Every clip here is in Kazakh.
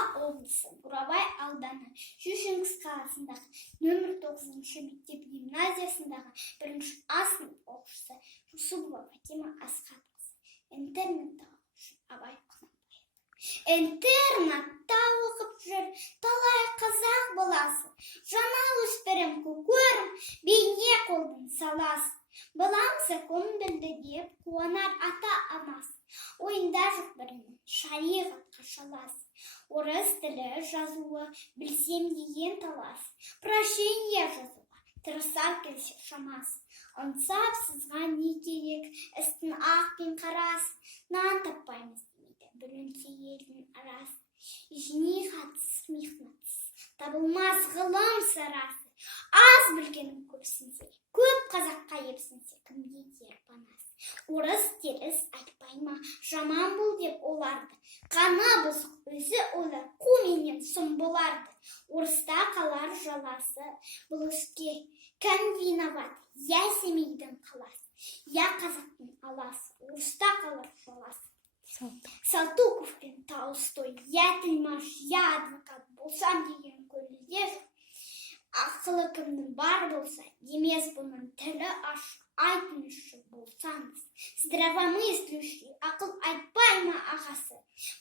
Ақмола облысы, Бурабай ауданы, Щучинск қаласындағы нөмір 9 мектеп гимназиясындағы 1-ші А сынып оқушысы Юсупова Фатима Асхатқызы. Интернатта оқушы Абай Құнанбаев. Интернатта оқып жүр талай қазақ баласы, жаңа өспірім көрім, бейне қолдың саласы. Балам закон білді деп қуанар ата-анасы. Ойында жоқ бірінің шариғатқа шаласы. Орыс тілі жазуы білсем деген талас. Прощение жазуға тырысар келсе шамасы. Ансап сызға не керек, істің ақ пен қарасы. Нан таппаймыз демейді бүлінсе елдің арасы. Ежіне қатыс мехнатсыз табылмас ғылым сарасы. Аз білгенің көпсінсе, көп қазаққа епсінсе, кімге дер панасы. Орыс теріс айтпай ма, жаман бұл деп оларды. Қаны бұзық өзі олар, қу менен сұм боларды. Орыста қалар жаласы, бұл іске кім виноват? Я Семейдің қаласы, я қазақтың аласы. Орыста қалар жаласы. Салтыков пен Толстой, я тілмаш, я адвокат болсам деген көңілде жоқ. Ақылы кімнің бар болса, демес бұның тілі ашық, айтыңызшы болсаңыз. Здравомыслящий, ақыл айтпай ма ағасы?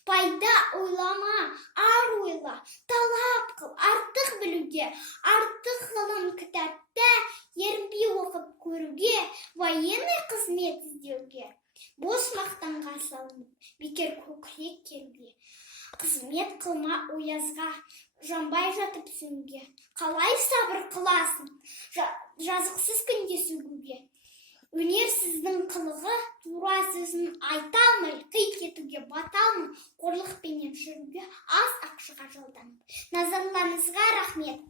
Пайда ойлама, ар ойла, талап қыл, артық білуге, артық ғылым кітапта, ерінбей оқып көруге, военный қызмет іздеуге. Бос мақтанға салынып, бекер көкірек керуге. Қызмет қылма оязға, жанбай жатып сүңге. Қалай сабыр қыласын, жазықсыз күнде сөгуге. Өнер сіздің қылығы, тура сөзін айта алмай, қи кетуге бата алмай, қорлықпенен жүруге аз ақшыға жалданып. Назарларыңызға рахмет.